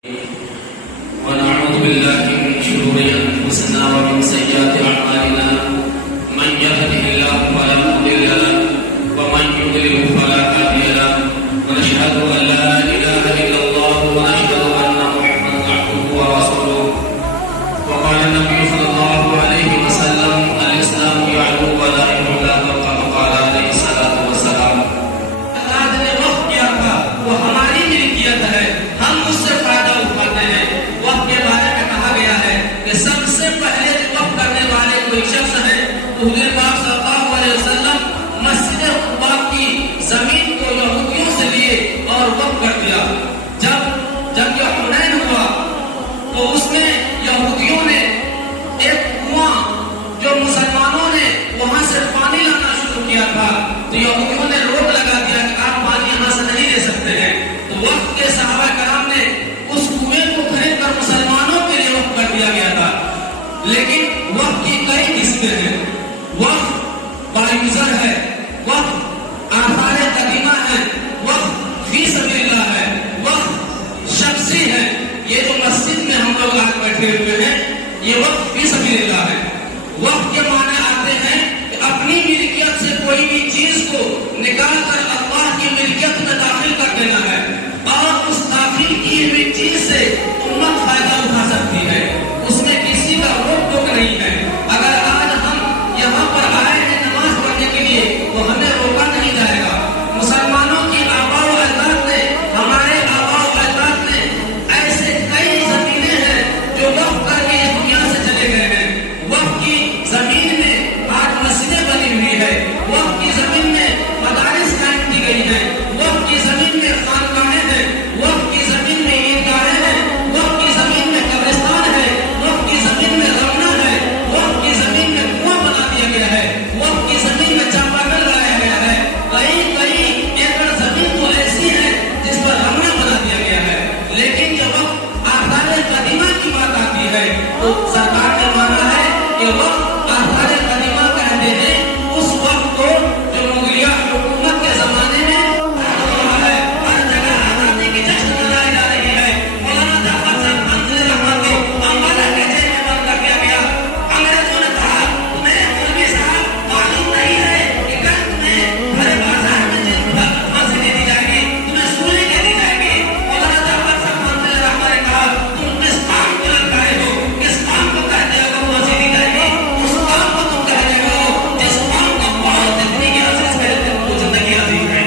ونعوذ بالله من شرور أنفسنا ومن سيئات أعمالنا من يهده الله فلا مضل له ومن يضلل فلا هادي له ونشهد أن لا إله إلا الله ونشهد أن محمدا عبده ورسوله وقال النبي صلى الله عليه وسلم الإسلام يعلو ولا يعلى وكما قال عليه الصلاة والسلام. اللہ نے وقت کیا تھا وہ ہماری ملکیت ہے، ہم اس سے فائدہ اٹھاتے ہیں. وقت کے بارے میں کہا گیا ہے کہ سب سے پہلے جو وقت کرنے والے کوئی شخص ہے تو حضور پاک صلی اللہ علیہ وسلم مسجد قباء کی زمین کو یہودیوں سے لیے اور وقف کر دیا. جب یہ حنین ہوا تو اس میں یہودیوں نے ایک کنواں جو مسلمانوں نے وہاں سے پانی لانا شروع کیا تھا تو یہودیوں نے روک لگا دیا کہ آپ پانی یہاں سے نہیں لے سکتے ہیں. تو وقت کے صحابہ کرام نے اس کنویں کو خرید کر مسلمانوں کے لیے وقف کر دیا گیا تھا. لیکن وقت کی کئی قسمیں ہیں. وقت باعثر ہے، وقت آثار قدیمہ ہے، وقت فی سبیل اللہ ہے، وقت شخصی ہے. یہ جو مسجد میں ہم لوگ آج بیٹھے ہوئے ہیں یہ وقت فی سبیل اللہ ہے. وقت کے معنی آتے ہیں کہ اپنی ملکیت سے کوئی بھی چیز کو نکال کر اللہ کی ملکیت میں داخل کر دینا ہے اور اس داخل کی ہوئی چیز سے امت فائدہ اٹھا سکتی ہے. اس میں کسی کا روک ٹوک نہیں ہے. اگر آج ہم یہاں پر آئے ہیں نماز پڑھنے کے لیے تو ہمیں روکا نہیں جائے گا. مسلمانوں کی آباء و اجداد نے، ہمارے آباء و اجداد نے ایسے کئی زمینیں ہیں جو وقف کر کے اس دنیا سے چلے گئے ہیں. وقت کی زمین میں آج مسجدیں بنی ہوئی ہے، وقت کی زمین میں مدارس قائم کی گئی ہیں، وقت کی زمین میں خانقاہیں ہیں، وقت کی زمین میں عیدگاہیں ہیں، وقت کی زمین میں قبرستان ہے، وقت کی زمین میں رمنا ہے، وقت کی زمین میں کنواں بنا دیا گیا ہے، وقت کی زمین میں چاپاکل لگایا گیا ہے. کئی ایکڑ زمین تو ایسی ہے جس پر رمنا بنا دیا گیا ہے. لیکن جب وقت آثار قدیمہ کی بات آتی ہے تو سرکار نے مانا ہے کہ وقت آثار قدیمہ کہتے ہیں اس وقت کو جو مغلیہ حکومت کے زمانے میں ہے. ہر جگہ آزادی کی جشن منائی جا رہی ہے. مولانا جعفر صاحب منظور رحمت کو امبالہ کے جیل میں بند کر دیا گیا. انگریزوں نے کہا تمہیں مولوی صاحب معلوم نہیں ہے کہ کل تمہیں بڑے بازار میں جیل پھانسی دے دی جائے گی، تمہیں سولی دے دی جائے گی. مولانا جعفر صاحب منظور رحمت نے کہا تم کس کام کو لگائے ہو، کس کام کو کہتے ہو کہ پھانسی دی جائے گی؟ اس کام کو تم کہہ رہے ہو جس کام کا بہت زندگی عزیز ہے، وہ زندگی عزیز ہے.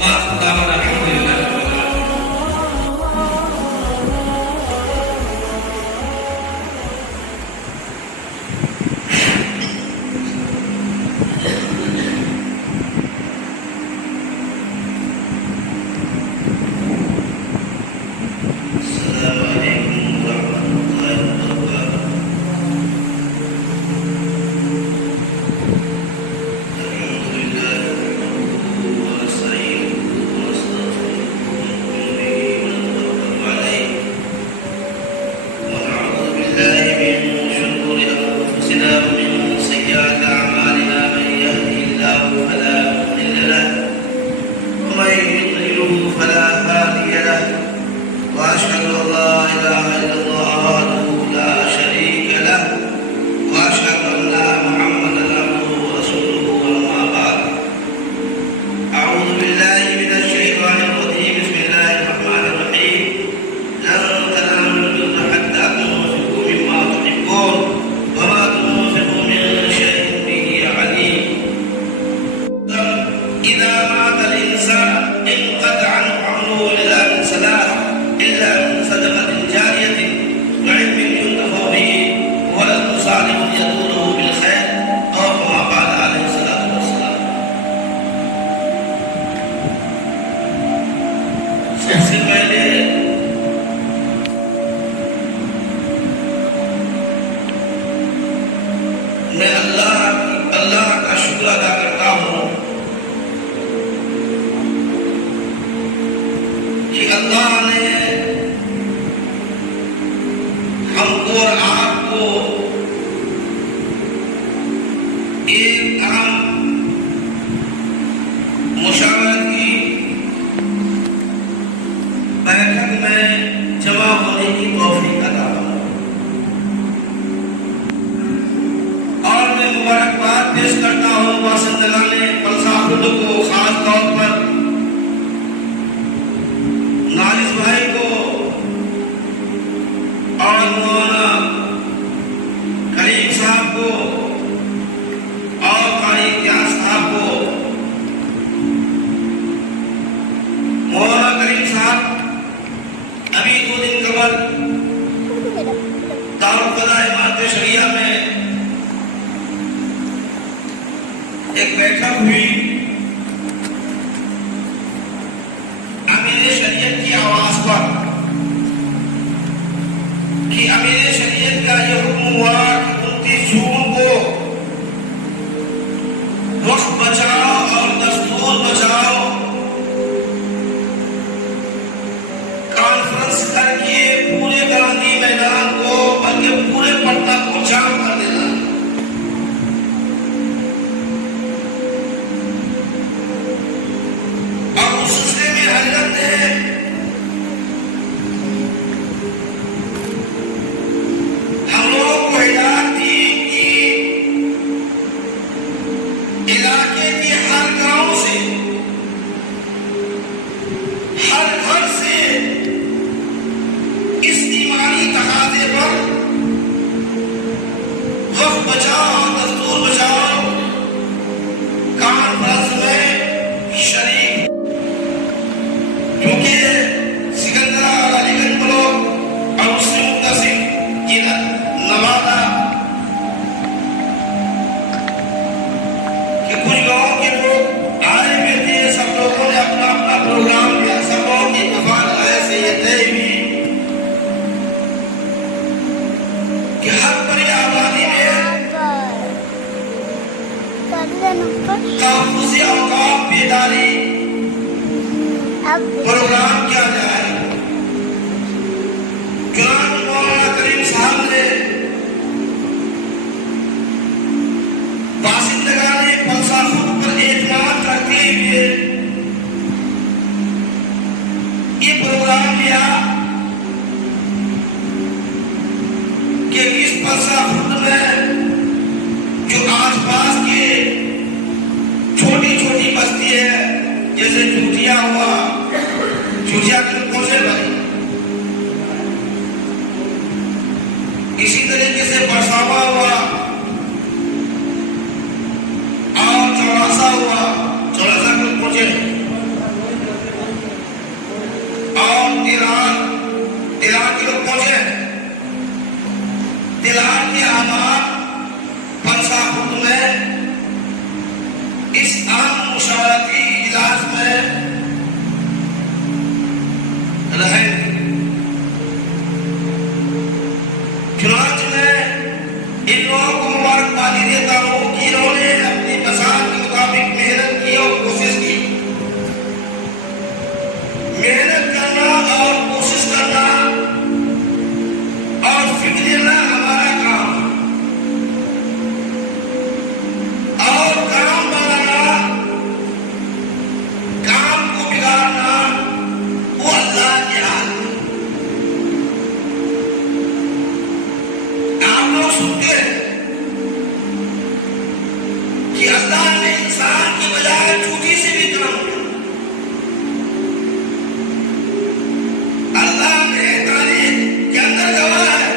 واہ دعوانا الحمدللہ. السلام علیکم ورحمۃ اللہ وبرکاتہ. الحمد للہ نحمده ونستعینه ونستغفره ونؤمن به ونتوکل علیہ ونعوذ باللہ من شرور انفسنا ومن سیئات اعمالنا. من یهده اللہ فلا مضل له ومن یضلل فلا هادی له. وأشهد أن لا إله إلا الله وحده لا شريك له وأشهد أن محمدا عبده ورسوله. أما بعد، أعوذ بالله من الشيطان الرجيم. بسم الله الرحمن الرحيم. لن تنالوا البر حتى تنفقوا مما تحبون وما تنفقوا من شيء به عليم. إذا مات الإنسان انقطع عنه عمله إلا من ثلاث إلا من صدقة جارية وعلم ينتفع به ولد صالح يدعو له بالخير أو كما قال عليه الصلاة والسلام. سب سے پہلے میں اللہ کا شکر ادا کرتا ہوں کہ اللہ نے ہم کو اور آپ کو ایک عام مشاورت کی بیٹھک میں جمع ہونے کی توفیق عطا فرما۔ اور میں مبارکباد پیش کرتا ہوں باشندگان پلسا خود کو، خاص طور پر نارس بھائی کو اور مولانا کریم صاحب کو اور قاری گیاس صاحب کو۔ مولانا کریم صاحب ابھی 2 دن قبل دارالقضا امارت شریعہ میں ایک بیٹھک ہوئی، امیر شریعت کی آواز پر، کہ امیر شریعت کا یہ حکم ہوا کہ 29 جون کو وقت بچاؤ اور دستور بچاؤ کانفرنس کر کے پورے گاندھی میدان کو بلکہ پورے پٹنہ کو جام کر دینا۔ اور اس سلسلے میں حضرت نے ہم لوگوں کو ہدایت دی کہ علاقے کے ہر گاؤں سے، ہر گھر سے اس ایمانی تقاضے پر وقت بچاؤ دستور بچاؤ کانفرنس میں شریک، کیونکہ سکندرا اور علی گنج بلاک اور اس سے متصل یہ نوادہ کہ کچھ گاؤں کے لوگ آئے ہوئے تھے، سب لوگوں نے اپنا اپنا پروگرام کیا، سب لوگوں کی اتفاق ایسے یہ طے ہوئی کہ ہر بڑی آبادی میں تحفظ اوقاف بیداری پروگرام کیا جائے۔ چنانچہ مولانا کریم صاحب نے باشندگان پلسا خود پر اعتماد کرتے ہوئے یہ پروگرام لیا کہ اس پلسا خود میں جو آس پاس کے چھوٹی چھوٹی بستی ہے، جیسے چوٹیا ہوا، چوٹیا کے کون سے بھائی، اسی طریقے سے برساوا ہوا اور چوڑاسا ہوا، چوڑاسا کے پہنچے، اور تیران کے لوگ پہنچے۔ تیران کے آباد پلسا خود میں اس عام مشاورتی اجلاس میں رہے۔ چنانچہ میں ان لوگوں کو مبارکبادی دیتا ہوں کہ انہوں نے اپنی بساط کے مطابق محنت کی اور کوشش کی۔ محنت کرنا اور کوشش کرنا اور فکر لینا ہمارا کام ہے، اور کام بنانا، کام کو بگاڑنا وہ اللہ کے ہاتھ میں۔ آپ لوگ سنتے ہیں کہ اللہ نے انسان کی بجائے چوٹی سے بھی کام کیا۔ اللہ نے تاریخ کے اندر گواہ ہے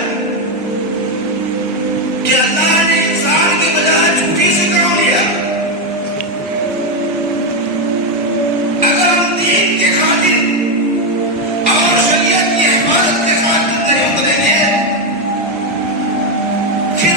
کہ اللہ نے انسان کی بجائے چوٹی سے کام لیا۔ اگر ہم دین کے خاطر اور شریعت کی حفاظت کے خاطر نہیں اتریں گے، پھر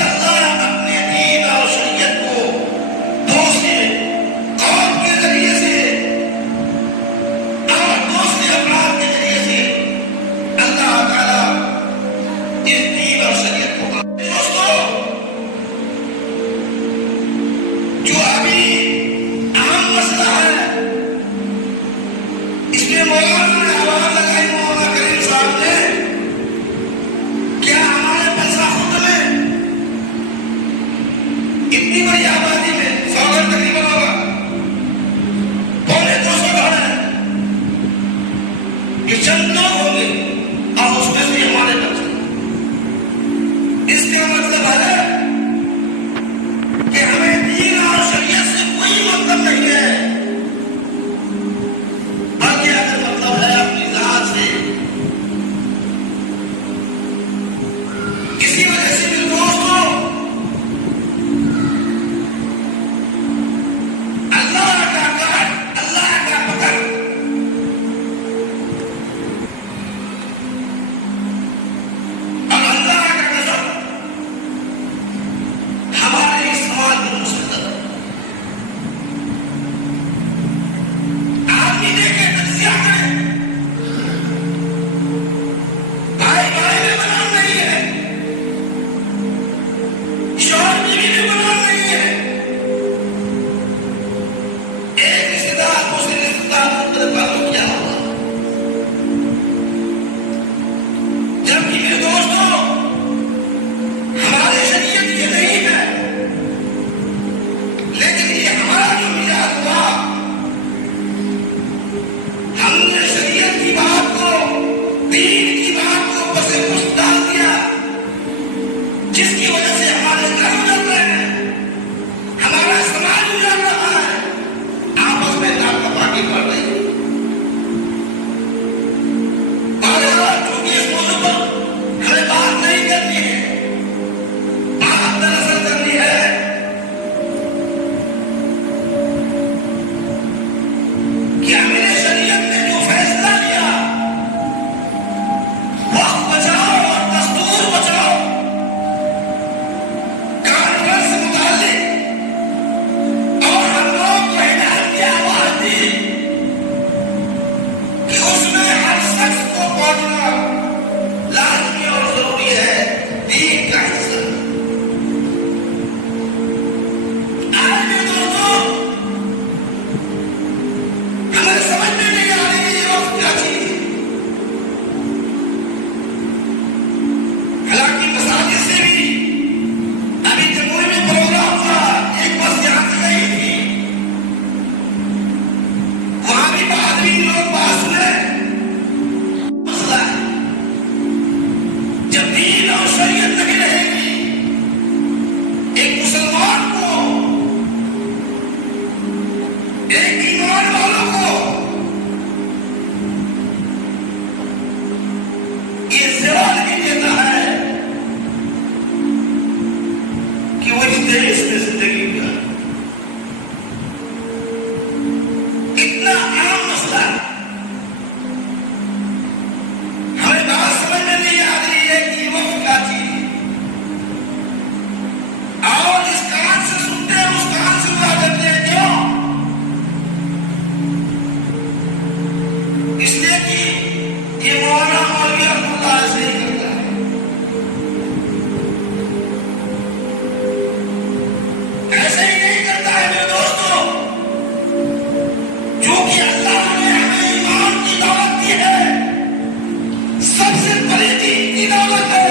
اس دین کی دولت ہے،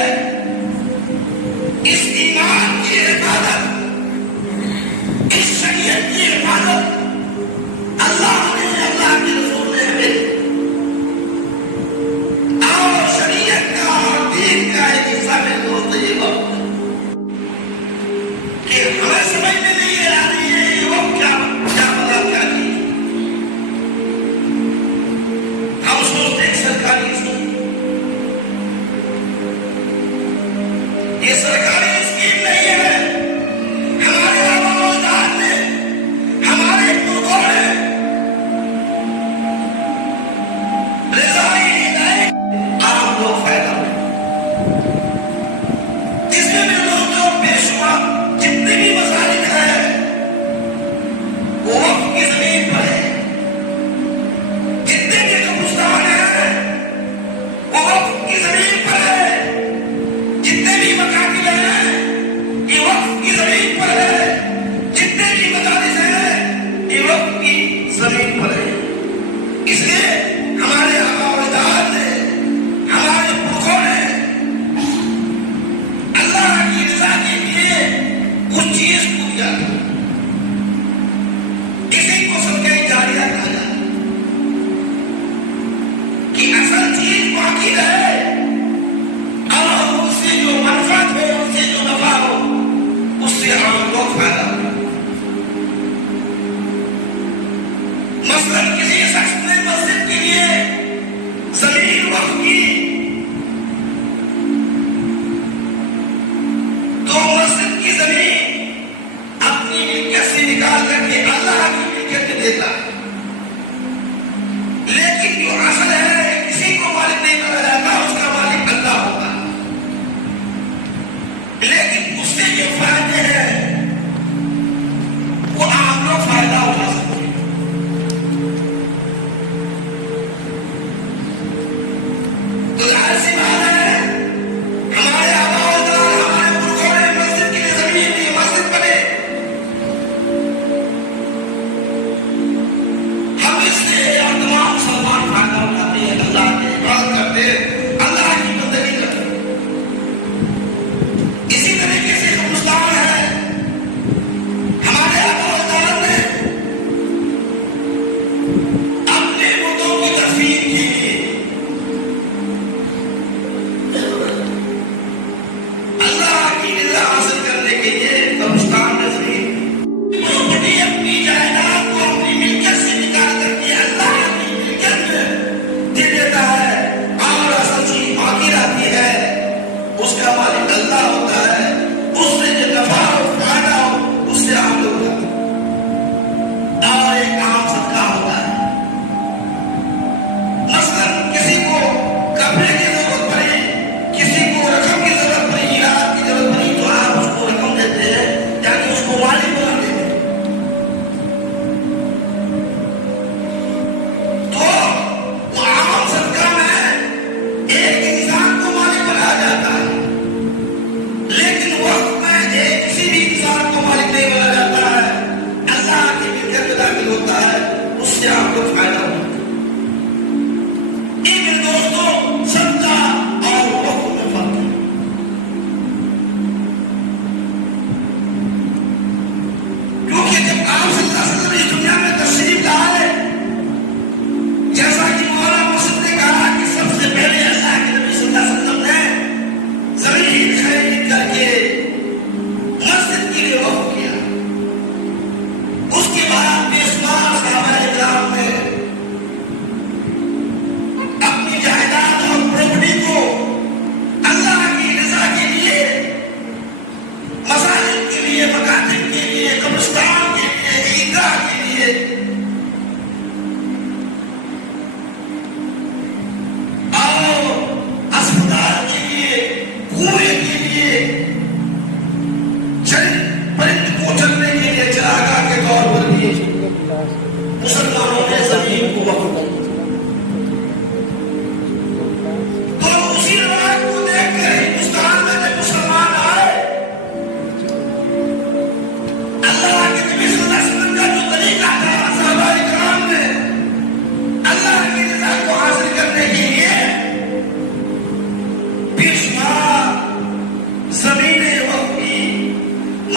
اس ایمان کی حفاظت، اس شریعت کی حفاظت اللہ نے، اللہ کے رسول نے ہمیں اور شریعت کا اور دین کا ایک حصہ میں دوست یہ وقت کہ ہمیں سمجھ میں نہیں آ رہی ہے یہ وقت کیا بلا کیا چیز. ہم سوچتے ہیں سرکاری اسکیم، یہ سرکاری اسکیم نہیں ہے. ہمارے آبا و اجداد نے، ہمارے بزرگوں نے رضائی ہدایت عام لوگ فائدہ جس میں بھی لوگ بے شمار جتنے بھی مساجد ہیں وہ وقف کی زمین پر ہے، جتنے بھی قبرستان ہیں وہ وقف کی زمین پر ہے، جتنے بھی مکاتب ہیں یہ وقف کی زمین پر ہے، جتنے بھی مدارس ہیں یہ وقف کی زمین پر ہے. اس لیے ہمارے آبا و اجداد نے، ہمارے پرکھوں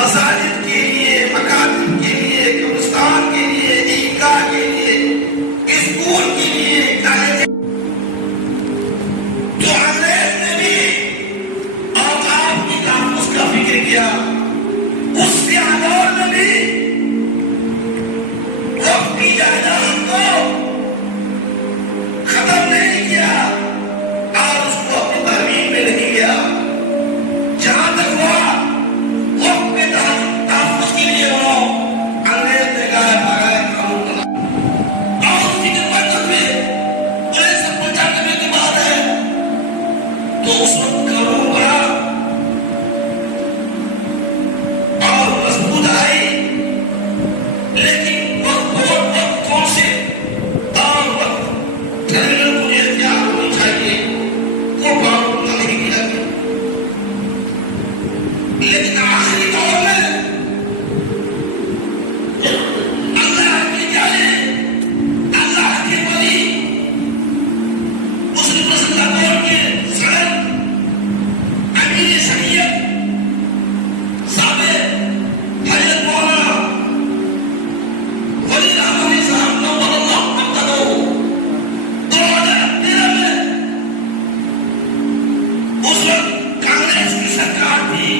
مساجد کے لیے، مکاتب کے لیے، قبرستان کے لیے، عیدگاہ کے لیے، اسکول کے لیے، کالج، جو انگریز نے بھی اوقاف کی تحفظ کا فکر کیا، اس سیاہ نے بھی وقت کی جائیداد کو ختم نہیں کیا اور اس کو اپنی ترمیم میں نہیں کیا. جہاں تک ہوا وقت کے تحفظ کے لیے انگریز نے کہا بغیر قانون بنا اور فکر مند ہوئے. 1995 کی بات ہے تو اس وقت قانون بنا اور مضبوط آئی، لیکن وقت کون سے اور وقت ٹرمینل کو یہ اختیار ہونی چاہیے وہ قانون بنا نہیں کیا گیا. لیکن آخری دور میں اللہ کے جانے، اللہ کے ولی، اس پسندہ دور کے صدر امیر شریعت صاحب حضرت مولانا ولی رحمانی صاحب نور اللہ مقتدو 2013 میں اس وقت کانگریس کی سرکار تھی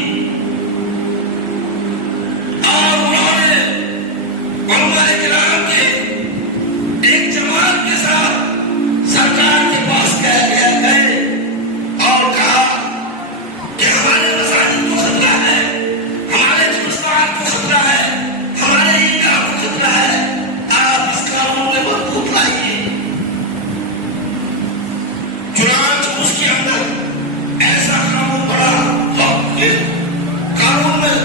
اور انہوں نے علماء کرام کے ایک جماعت کے ساتھ سرکار کے پاس گئے اور کہا کہ ہمارے مساجد کو خطرہ ہے، ہمارے قبرستان کو خطرہ ہے، ہمارے عیدگاہ کو خطرہ ہے، آپ اس قانون میں مضبوط لائیے. چنانچہ اس کے اندر ایسا قانون بڑا وقت کے قانون میں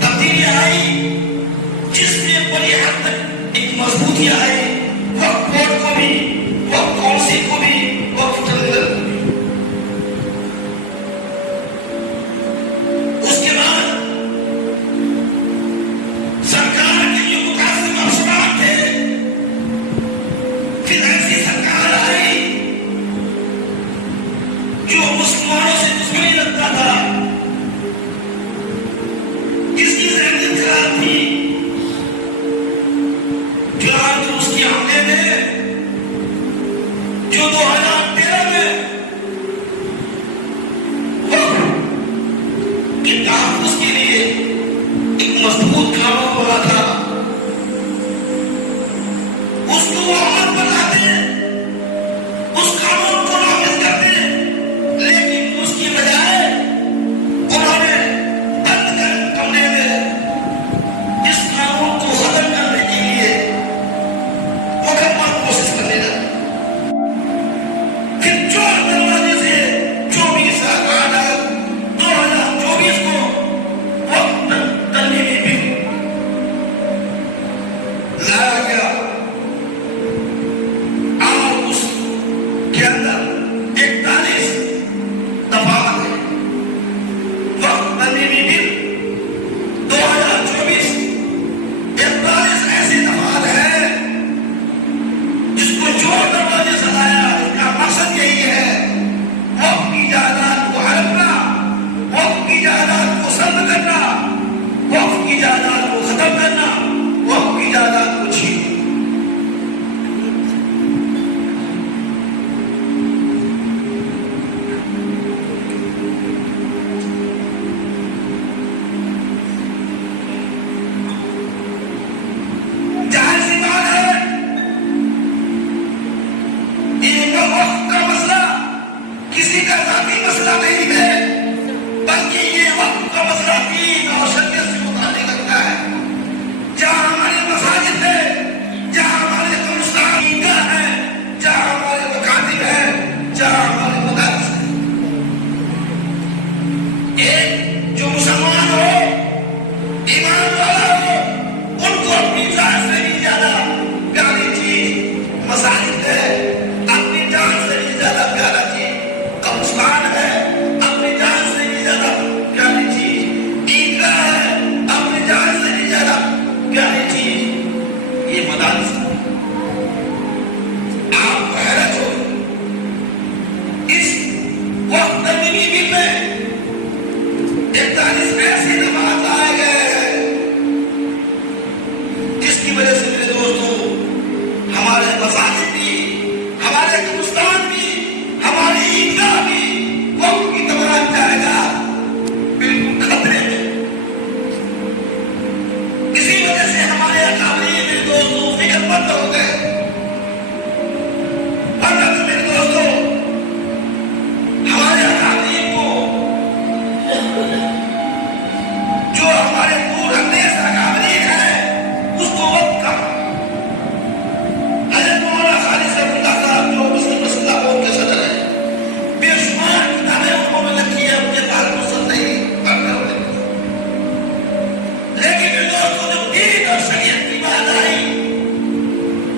تبدیلی آئی جس میں بڑی حد تک ایک مضبوطی آئی، وقت بورڈ کو بھی، وقت کونسل کو بھی، وقت ٹرمینل کو بھی. اس کے بعد سرکار کے جو متعصب افسران تھے، پھر ایسی سرکار آئی جو مسلمانوں سے دشمنی رکھتا تھا، جس کی ذہنیت خراب تھی. چنانچہ اس کے حملے میں جو 2013 میں وقت کے تحفظ کے لیے ایک مضبوط قانون بنا تھا، اس کو وہ عمل بناتے، اس قانون کو نافذ کرتے، لیکن اس کی بجائے انہوں نے بند کمرے میں اس قانون کو ختم کرنے کے لیے مکمل کوشش کرنے لگے. پھر چور دروازے سے 24 اگست 2024 کو وقت ترمیمی بل لایا گیا اور اس کے اندر 41 دفعات ہیں. وقت ترمیمی بل 2024 41 ایسی دفعات ہیں جس کو چور دروازے سے لایا. اس کا مقصد یہی ہے وقت کی جائیداد کو ہڑپنا، وقت کی جائیداد کو سلب کرنا، وقت کی جائیداد کو ختم کرنا، وقت کی جائیداد کو چھیننا. ظاہر سی بات ہے یہ وقت کا مسئلہ کسی کا ذاتی مسئلہ نہیں ہے، بلکہ یہ وقت کا مسئلہ دین اور شریعت سے متعلق رکھتا ہے. جہاں ہمارے مساجد ہے، جہاں ہمارے قبرستان عیدگاہ ہے، جہاں ہمارے مکاتب ہے، جہاں ہمارے مدارس ہے، ایک جو مسلمان ہو، ایمان والا ہو، ان کو اپنی جان سے بھی زیادہ پیاری چیز مساجد ہے، اپنی جان سے بھی زیادہ پیارا چیز قبرستان ہے، اپنی جان سے بھی زیادہ پیاری چیز عیدگاہ ہے، اپنی جان سے بھی زیادہ پیاری چیز یہ مدارس ہے. آپ کو حیرت ہو اس وقت ترمیمی بل میں 41 ایسے نماز لائے گئے ہیں ہمارے مساجد بھی، ہمارے قبرستان بھی، ہماری عیدگاہ بھی وقت کی دوران جائے گا بالکل خطرے میں۔ اسی وجہ سے ہمارے اکابرین میرے دوستوں فکر مند ہو گئے، ورنہ تو میرے دوستوں ہمارے اکابرین کو جو ہمارے دور اندیش اکابرین ہے اس کو وقت کا حضرت مولانا خالد صاحب اللہ صاحب جو مسلم رسول اللہ قوم کے صدر ہیں، بے شمار کتابیں انہوں نے لکھی ہے، ان کے پاس فرصت نہیں پڑھنے ہوتے، لیکن میرے دوستوں جب دین اور شریعت کی بات آئی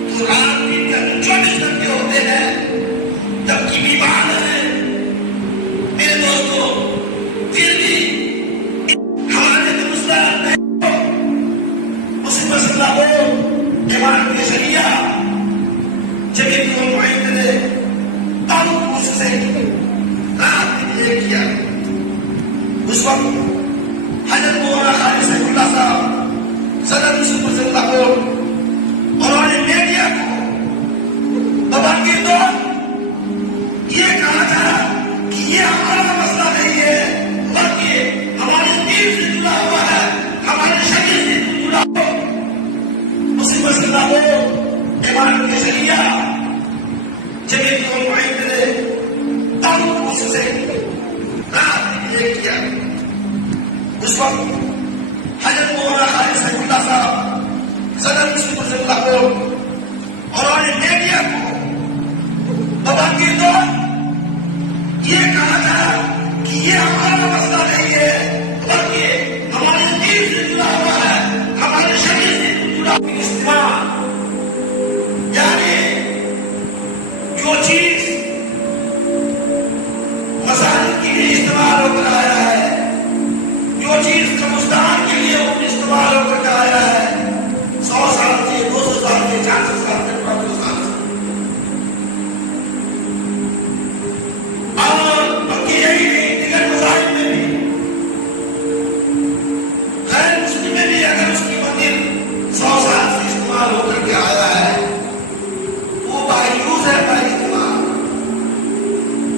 تو رات دن کا 24 گھنٹے ہوتے ہیں، جبکہ بیمار ہیں میرے دوستوں، پھر بھی ہمارے مسلمان مسلم رسول اللہ قوم عمارت کے ذریعہ جمعیت المعین نے تعلق سے رات دن ایک کیا۔ اس وقت حضرت مولانا خالد صاحب اللہ صاحب صدر مسلم رسول اللہ قوم، انہوں نے میڈیا کو ببانگیر دور یہ کہا تھا کہ یہ ہمارا مسئلہ نہیں ہے بلکہ ہمارے دین سے جڑا ہوا ہے، ہمارے شریعت سے جڑا ہوا ہے۔ مسلم رسول اللہ قوم عمارت کے ذریعہ جمعیت المعین نے تعلق سے رات دن ایک کیا۔ اس وقت حضرت مولانا خالد صاحب اللہ صاحب صدر مسلم رسول اللہ قوم، انہوں نے میڈیا کو ببانگیر دور یہ کہا تھا کہ یہ ہمارا مسئلہ نہیں ہے بلکہ ہمارے دین سے جڑا ہوا ہے، ہمارے شریعت سے جڑا ہوا ہے۔ اجتماع یعنی جو چیز مساجد کے لیے استعمال ہو کر آیا ہے، جو چیز قبرستان کے لیے استعمال ہو کر آیا ہے، 100 سال سے 200 سال سے 400 سال سے 500 سال سے، اور بلکہ یہی نہیں دیگر مذاہب میں بھی، غیر مسلم میں بھی اگر اس کی مندر 100 سال سے استعمال ہو کر کے آیا ہے وہ باعث ہے با استعمال،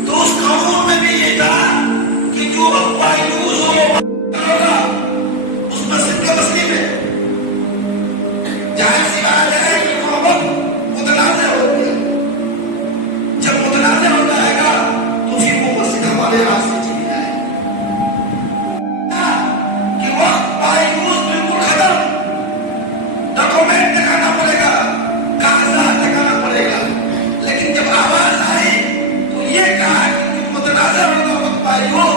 تو اس قانون میں بھی یہ تھا کہ جو وقت باعث ہوگا اس مسجد کا مسلم ہے، جہاں سی بات ہے کہ وہ وقت متنازع ہو گیا، جب متنازع ہو جائے گا تو پھر وہ مسجد ہمارے ہاتھ سے چلی جائے کہ وقت باعث بالکل ختم، ڈاکومنٹ دکھانا پڑے گا، کاغذات دکھانا پڑے گا، لیکن جب آواز آئی تو یہ کہا کہ متنازع ہوگا وقت باعث وہ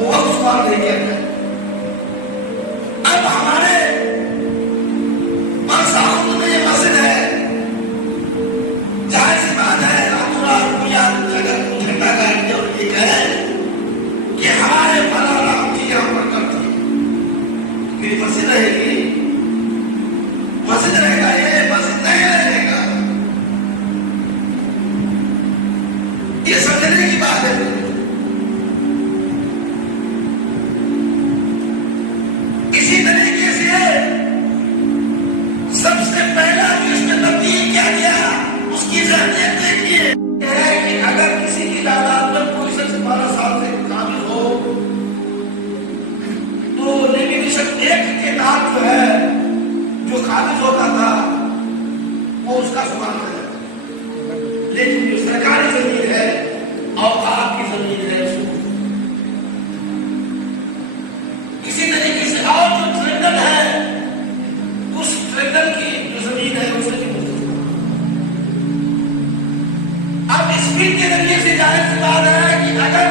وقت سوال نہیں کیا جائے۔ اب ہمارے برساؤں میں یہ مسجد ہے، ظاہر سی بات ہے راتوں رات کوئی آدمی اگر جھنڈا گاڑ دے اور یہ کہے کہ ہمارے فلاں رام جی یہاں پر کرتی ہے، میری مسجد رہے گی، مسجد رہے گا، یہ مسجد نہیں رہے گا، یہ سمجھنے کی بات ہے۔ اسی طریقے سے سب سے پہلا جو اس میں تبدیل کیا گیا اس کی ذہنیت دیکھیے ہے کہ اگر کسی کی تعداد میں کوئی شخص 12 سال سے کامل ہو تو لیمینیشن ایکٹ کے تحت جو ہے جو خارج ہوتا تھا وہ اس کا سوال ہے، لیکن جو سرکاری زمین ہے اوقاف کی زمین ہے اس کو اسی طریقے سے اور جو ٹرینڈل ہے اس ٹرینڈل کی جو زمین ہے اسے بھی مستقبل۔ اب اس بل کے ذریعے سے ظاہر سی بات ہے کہ اگر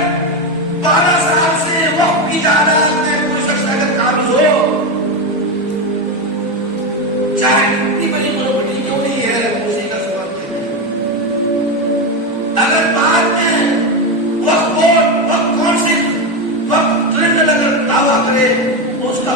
12 سال سے وقت کی تعداد میں کوئی شخص اگر قابض ہو، چاہے کتنی بڑی پراپرٹی کیوں نہیں ہے اسی کا سوال ہے، اگر بعد میں وقت کون سی وقت ٹرینڈل اگر دعویٰ کرے اس کا